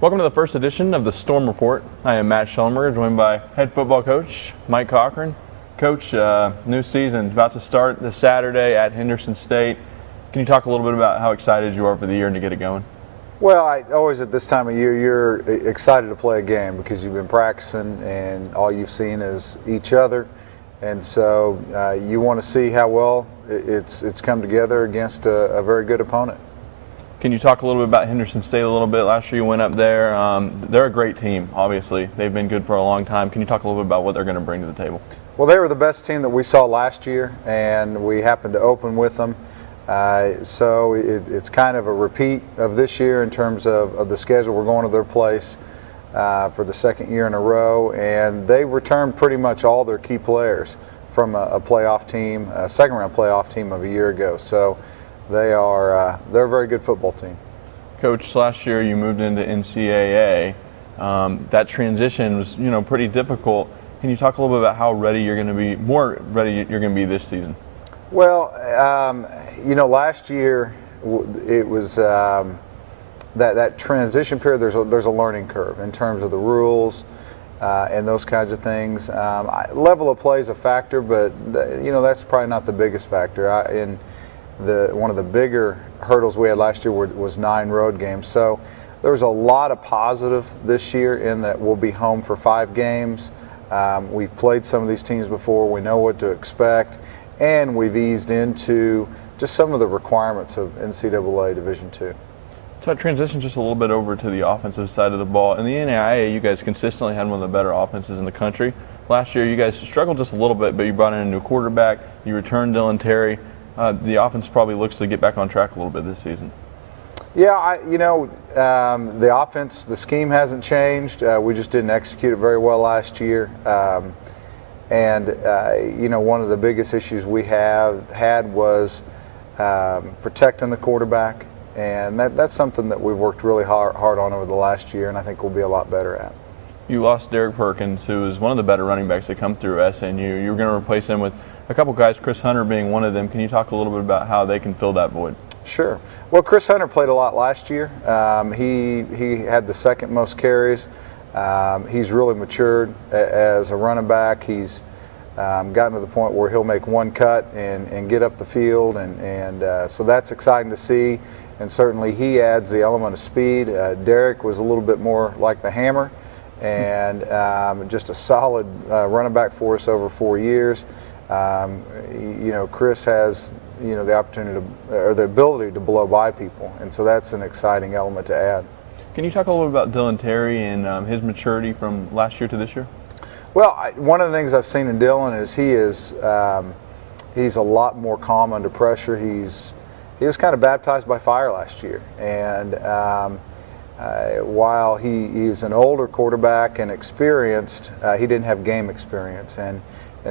Welcome to the first edition of the Storm Report. I am Matt Shellenberger, joined by head football coach Mike Cochran. Coach, new season about to start this Saturday at Henderson State. Can you talk a little bit about how excited you are for the year and to get it going? Well, always at this time of year, you're excited to play a game because you've been practicing and all you've seen is each other. And so you want to see how well it's come together against a very good opponent. Can you talk a little bit about Henderson State a little bit? Last year you went up there. They're a great team, obviously. They've been good for a long time. Can you talk a little bit about what they're going to bring to the table? Well, they were the best team that we saw last year, and we happened to open with them. So it's kind of a repeat of this year in terms of the schedule. We're going to their place for the second year in a row, and they returned pretty much all their key players from a playoff team, a second-round playoff team of a year ago. So they're a very good football team. Coach, last year you moved into NCAA. That transition was, pretty difficult. Can you talk a little bit about how ready you're going to be, more ready you're going to be this season? Well, last year it was that transition period. There's a learning curve in terms of the rules and those kinds of things. Level of play is a factor, but that's probably not the biggest factor. One of the bigger hurdles we had last year was 9 road games. So there's a lot of positive this year in that we'll be home for 5 games. We've played some of these teams before. We know what to expect, and we've eased into just some of the requirements of NCAA Division II. So I transition just a little bit over to the offensive side of the ball. In the NAIA, you guys consistently had one of the better offenses in the country. Last year, you guys struggled just a little bit, but you brought in a new quarterback. You returned Dylan Terry. The offense probably looks to get back on track a little bit this season. Yeah, the offense, the scheme hasn't changed. We just didn't execute it very well last year. One of the biggest issues we had was protecting the quarterback, and that's something that we've worked really hard on over the last year, and I think we'll be a lot better at. You lost Derek Perkins, who is one of the better running backs that come through SNU. You were going to replace him with a couple guys, Chris Hunter being one of them. Can you talk a little bit about how they can fill that void? Sure. Well, Chris Hunter played a lot last year. He had the second most carries. He's really matured as a running back. He's gotten to the point where he'll make one cut and get up the field, and so that's exciting to see. And certainly he adds the element of speed. Derek was a little bit more like the hammer, and just a solid running back for us over 4 years. Chris has the opportunity or the ability to blow by people, and so that's an exciting element to add. Can you talk a little bit about Dylan Terry and his maturity from last year to this year? Well, one of the things I've seen in Dylan is he's a lot more calm under pressure. He was kind of baptized by fire last year, and while he's an older quarterback and experienced, he didn't have game experience, and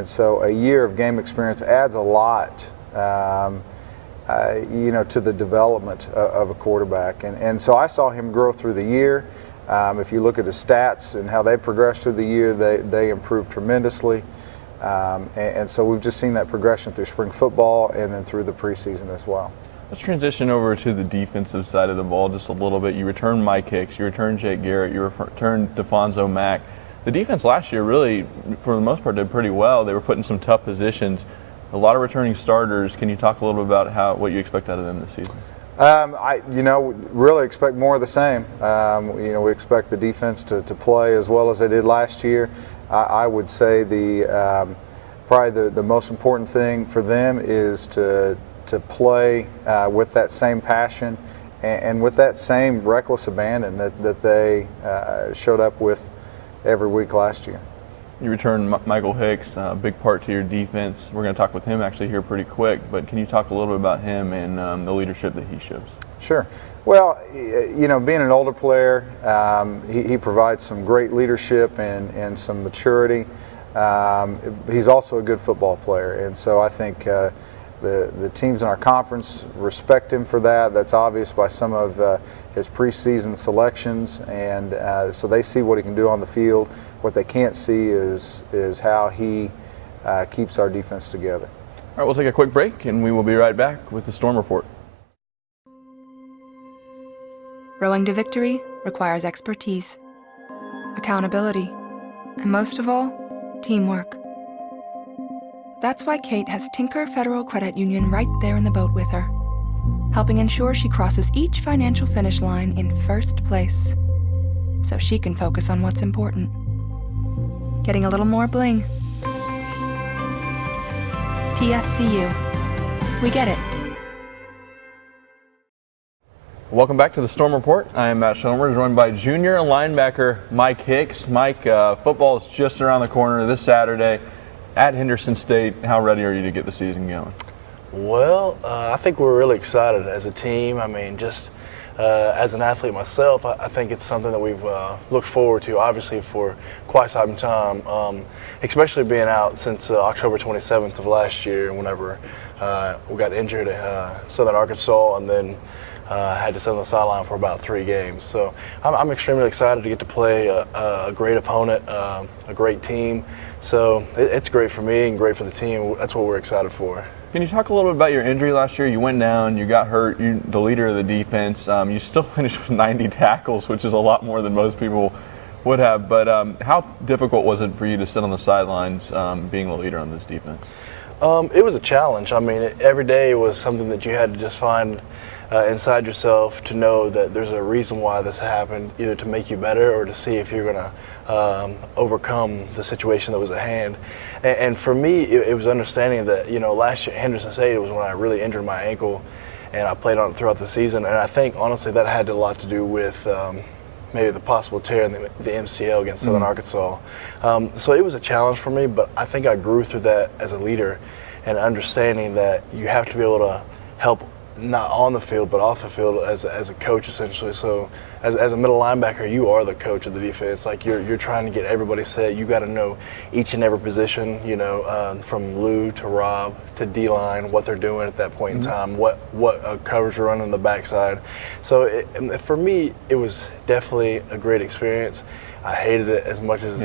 so a year of game experience adds a lot, to the development of a quarterback. And so I saw him grow through the year. If you look at his stats and how they progressed through the year, they improved tremendously. And so we've just seen that progression through spring football and then through the preseason as well. Let's transition over to the defensive side of the ball just a little bit. You returned Mike Hicks, you returned Jake Garrett, you returned DeFonzo Mack. The defense last year really, for the most part, did pretty well. They were put in some tough positions. A lot of returning starters. Can you talk a little bit about what you expect out of them this season? Really expect more of the same. We expect the defense to play as well as they did last year. I would say probably the most important thing for them is to play with that same passion and with that same reckless abandon that they showed up with every week last year. You returned Michael Hicks, a big part to your defense. We're going to talk with him actually here pretty quick, but can you talk a little bit about him and the leadership that he shows? Sure. Well, being an older player, he provides some great leadership and some maturity. He's also a good football player, and so I think the teams in our conference respect him for that. That's obvious by some of his preseason selections, and so they see what he can do on the field. What they can't see is how he keeps our defense together. All right, we'll take a quick break, and we will be right back with the Storm Report. Rowing to victory requires expertise, accountability, and most of all, teamwork. That's why Kate has Tinker Federal Credit Union right there in the boat with her, helping ensure she crosses each financial finish line in first place, so she can focus on what's important. Getting a little more bling. TFCU. We get it. Welcome back to the Storm Report. I am Matt Shellenberger, joined by junior linebacker Mike Hicks. Mike, football is just around the corner this Saturday at Henderson State. How ready are you to get the season going? Well, I think we're really excited as a team. I mean, just as an athlete myself, I think it's something that we've looked forward to, obviously, for quite some time, especially being out since October 27th of last year, whenever we got injured at Southern Arkansas, and then had to sit on the sideline for about 3 games. So I'm extremely excited to get to play a great opponent, a great team. So it's great for me and great for the team. That's what we're excited for. Can you talk a little bit about your injury last year? You went down, you got hurt, you're the leader of the defense. You still finished with 90 tackles, which is a lot more than most people would have. But how difficult was it for you to sit on the sidelines being the leader on this defense? It was a challenge. I mean, every day was something that you had to just find inside yourself to know that there's a reason why this happened, either to make you better or to see if you're going to overcome the situation that was at hand. And for me, it was understanding that, you know, last year at Henderson State, it was when I really injured my ankle, and I played on it throughout the season. And I think, honestly, that had a lot to do with maybe the possible tear in the MCL against Southern Arkansas. So it was a challenge for me, but I think I grew through that as a leader and understanding that you have to be able to help not on the field, but off the field as a coach, essentially. So as a middle linebacker, you are the coach of the defense. Like, you're trying to get everybody set. You got to know each and every position, you know, from Lou to Rob to D-line, what they're doing at that point in time, what coverage are running on the backside. So for me, it was definitely a great experience. I hated it as much as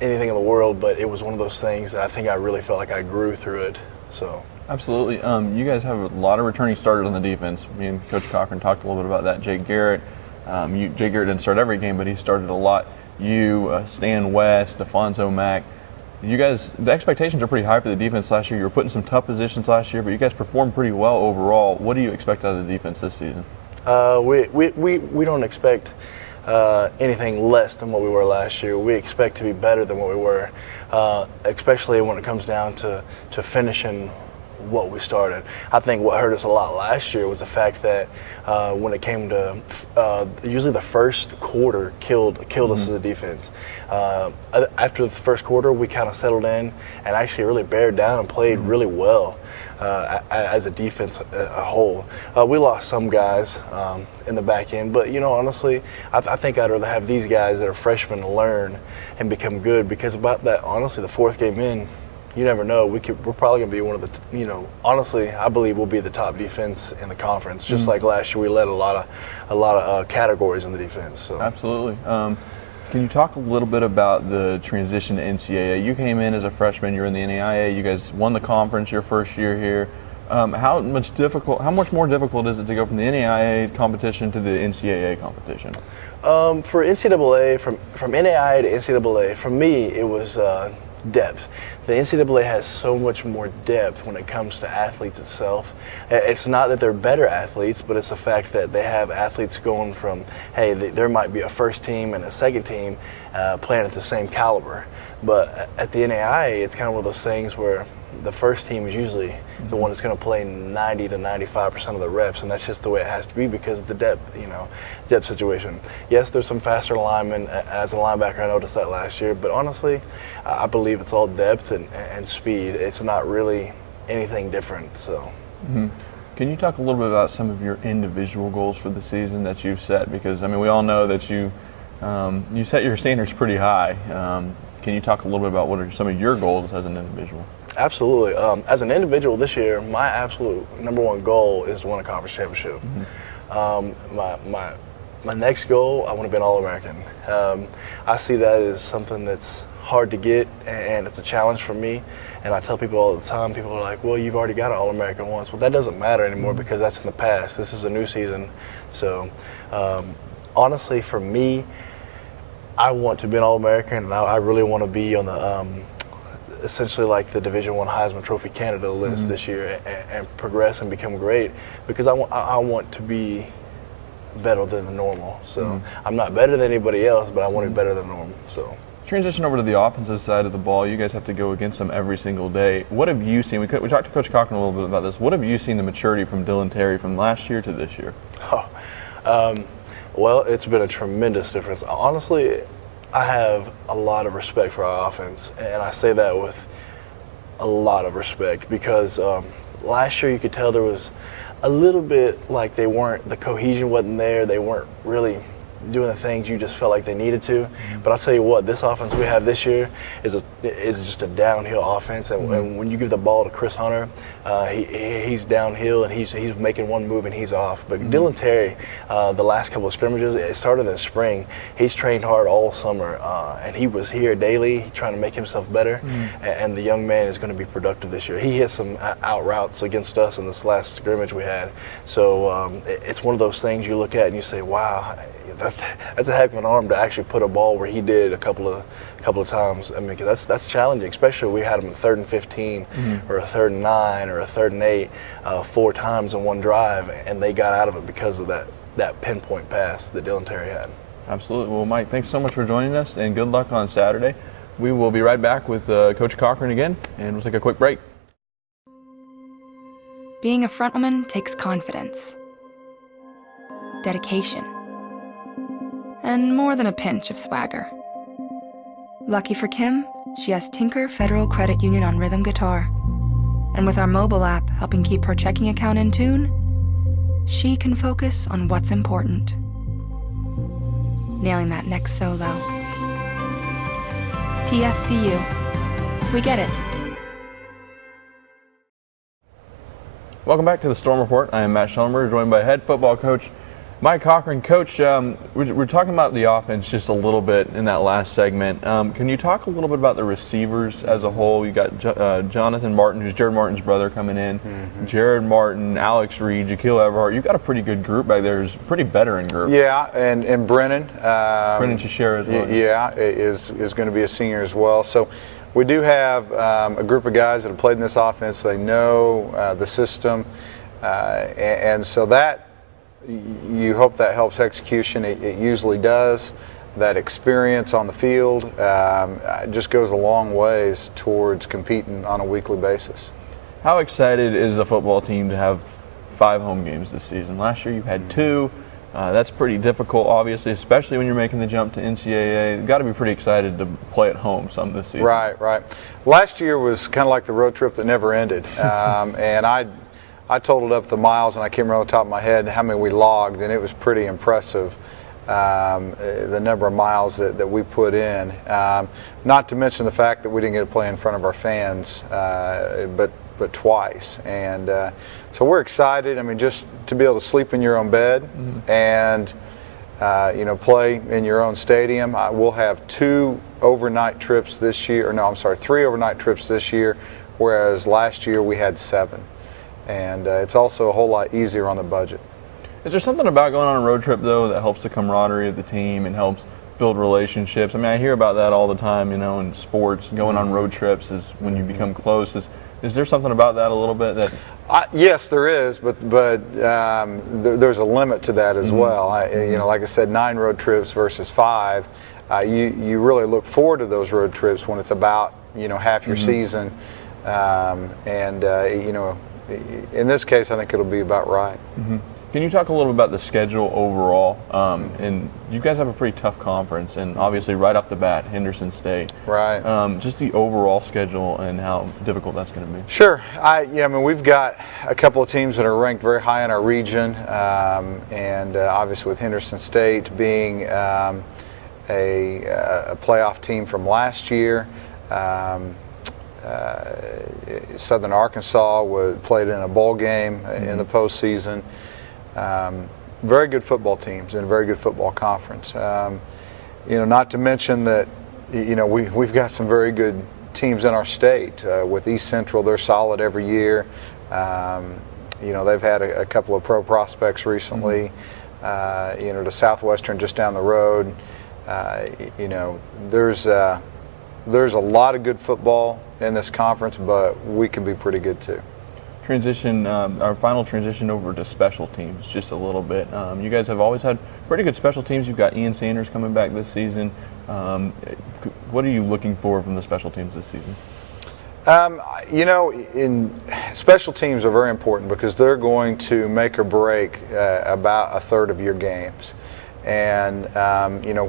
anything in the world, but it was one of those things that I think I really felt like I grew through it. So. Absolutely. You guys have a lot of returning starters on the defense. Me and Coach Cochran talked a little bit about that. Jake Garrett. Jake Garrett didn't start every game, but he started a lot. You, Stan West, DeFonso Mack. You guys, the expectations are pretty high for the defense last year. You were put in some tough positions last year, but you guys performed pretty well overall. What do you expect out of the defense this season? We don't expect anything less than what we were last year. We expect to be better than what we were, especially when it comes down to finishing what we started. I think what hurt us a lot last year was the fact that when it came to usually the first quarter killed us as a defense. After the first quarter, we kind of settled in and actually really bared down and played really well as a defense a whole. We lost some guys in the back end, but, you know, honestly, I think I'd rather have these guys that are freshmen learn and become good, because about that, honestly, the 4th game in, you never know. We're probably going to be one of the, you know, honestly, I believe we'll be the top defense in the conference. Just like last year, we led a lot of categories in the defense. So. Absolutely. Can you talk a little bit about the transition to NCAA? You came in as a freshman. You were in the NAIA. You guys won the conference your first year here. How much more difficult is it to go from the NAIA competition to the NCAA competition? For NCAA, from NAIA to NCAA, for me, it was depth. The NCAA has so much more depth when it comes to athletes itself. It's not that they're better athletes, but it's the fact that they have athletes going from, hey, there might be a first team and a second team playing at the same caliber. But at the NAIA, it's kind of one of those things where the first team is usually the one that's going to play 90 to 95% of the reps, and that's just the way it has to be because of the depth, you know, depth situation. Yes, there's some faster linemen. As a linebacker, I noticed that last year, but honestly, I believe it's all depth and speed. It's not really anything different. So. Can you talk a little bit about some of your individual goals for the season that you've set? Because, I mean, we all know that you set your standards pretty high. Can you talk a little bit about what are some of your goals as an individual? Absolutely. As an individual this year, my absolute #1 goal is to win a conference championship. My next goal, I want to be an All-American. I see that as something that's hard to get, and it's a challenge for me. And I tell people all the time, people are like, well, you've already got an All-American once. Well, that doesn't matter anymore because that's in the past. This is a new season. So honestly, for me, I want to be an All-American, and I really want to be on the essentially like the Division I Heisman Trophy candidate list this year, and progress and become great, because I want to be better than the normal. So I'm not better than anybody else, but I want to be better than normal. So transition over to the offensive side of the ball. You guys have to go against them every single day. What have you seen? We talked to Coach Cochran a little bit about this. What have you seen the maturity from Dylan Terry from last year to this year? Well, it's been a tremendous difference. Honestly, I have a lot of respect for our offense, and I say that with a lot of respect, because last year you could tell there was a little bit like the cohesion wasn't there. They weren't really doing the things you just felt like they needed to. But I'll tell you what, this offense we have this year is just a downhill offense, and when you give the ball to Chris Hunter, he's downhill and he's making one move and he's off. But Dylan Terry, the last couple of scrimmages, it started in the spring. He's trained hard all summer, and he was here daily trying to make himself better, and the young man is going to be productive this year. He hit some out routes against us in this last scrimmage we had. So it's one of those things you look at and you say, wow, that's a heck of an arm to actually put a ball where he did a couple of times. I mean, that's challenging, especially if we had him in 3rd and 15 or a 3rd and 9 or a 3rd and 8 4 times in one drive, and they got out of it because of that pinpoint pass that Dylan Terry had. Absolutely. Well, Mike, thanks so much for joining us, and good luck on Saturday. We will be right back with Coach Cochran again, and we'll take a quick break. Being a front woman takes confidence, dedication, and more than a pinch of swagger. Lucky for Kim, she has Tinker Federal Credit Union on rhythm guitar. And with our mobile app helping keep her checking account in tune, she can focus on what's important. Nailing that next solo. TFCU. We get it. Welcome back to the Storm Report. I am Matt Shellenberger, joined by head football coach Mike Cochran. Coach, we're talking about the offense just a little bit in that last segment. Can you talk a little bit about the receivers as a whole? You got Jonathan Martin, who's Jared Martin's brother, coming in. Jared Martin, Alex Reed, Jaquil Everhart. You've got a pretty good group back there. It's a pretty veteran group. Yeah, and Brennan. Brennan Teixeira as well. Yeah, is going to be a senior as well. So we do have a group of guys that have played in this offense. They know the system, and so that, you hope that helps execution. It usually does. That experience on the field just goes a long ways towards competing on a weekly basis. How excited is the football team to have 5 home games this season? Last year you had 2. That's pretty difficult, obviously, especially when you're making the jump to NCAA. You've got to be pretty excited to play at home some this season. Right. Last year was kind of like the road trip that never ended, and I totaled up the miles, and I can't remember off the top of my head how many we logged, and it was pretty impressive, the number of miles that we put in. Not to mention the fact that we didn't get to play in front of our fans, but twice. And so we're excited. I mean, just to be able to sleep in your own bed and play in your own stadium. We'll have 2 overnight trips this year, or no, I'm sorry, 3 overnight trips this year, whereas last year we had 7. And it's also a whole lot easier on the budget. Is there something about going on a road trip, though, that helps the camaraderie of the team and helps build relationships? I mean, I hear about that all the time, in sports. Going on road trips is when you become close. Is there something about that a little bit that? Yes, there is, but there's a limit to that as well. Like I said, 9 road trips versus 5. You really look forward to those road trips when it's about half your season, in this case, I think it'll be about right. Can you talk a little about the schedule overall? And you guys have a pretty tough conference, and obviously right off the bat, Henderson State. Right. Just the overall schedule and how difficult that's going to be. Sure. We've got a couple of teams that are ranked very high in our region, and obviously with Henderson State being a playoff team from last year. Southern Arkansas played in a bowl game in the postseason. Very good football teams and a very good football conference. Not to mention that we've got some very good teams in our state. With East Central, they're solid every year. They've had a couple of pro prospects recently. to Southwestern just down the road. There's a lot of good football in this conference, but we can be pretty good too. Our final transition over to special teams just a little bit. You guys have always had pretty good special teams. You've got Ian Sanders coming back this season. What are you looking for from the special teams this season? In special teams are very important because they're going to make or break about a third of your games. And,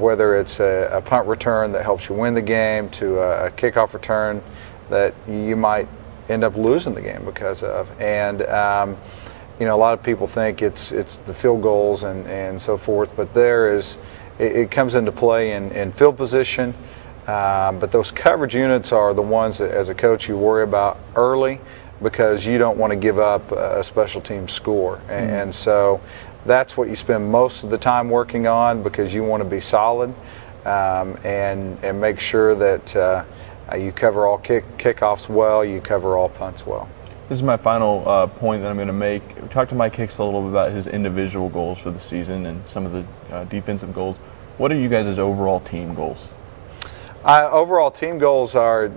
whether it's a punt return that helps you win the game to a kickoff return that you might end up losing the game because of. And, a lot of people think it's the field goals and so forth, but it comes into play in field position. But those coverage units are the ones that, as a coach, you worry about early because you don't want to give up a special team score. And so that's what you spend most of the time working on because you want to be solid and make sure that you cover all kickoffs well, you cover all punts well. This is my final point that I'm going to make. We talked to Mike Hicks a little bit about his individual goals for the season and some of the defensive goals. What are you guys' overall team goals? Overall team goals are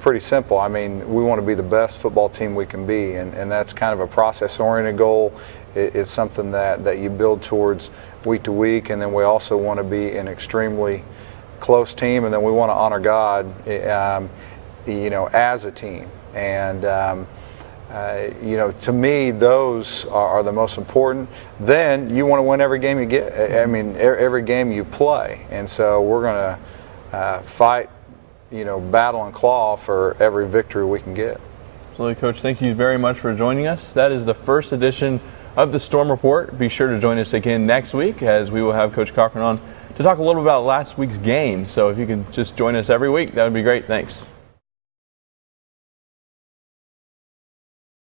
pretty simple. I mean, we want to be the best football team we can be, and that's kind of a process-oriented goal. It's something that you build towards week to week, and then we also want to be an extremely close team, and then we want to honor God, as a team. And to me, those are the most important. Then you want to win every game you get. I mean, every game you play, and so we're going to fight, battle and claw for every victory we can get. Absolutely, Coach. Thank you very much for joining us. That is the first edition of the Storm Report. Be sure to join us again next week as we will have Coach Cochran on to talk a little about last week's game. So if you can just join us every week, that would be great. Thanks.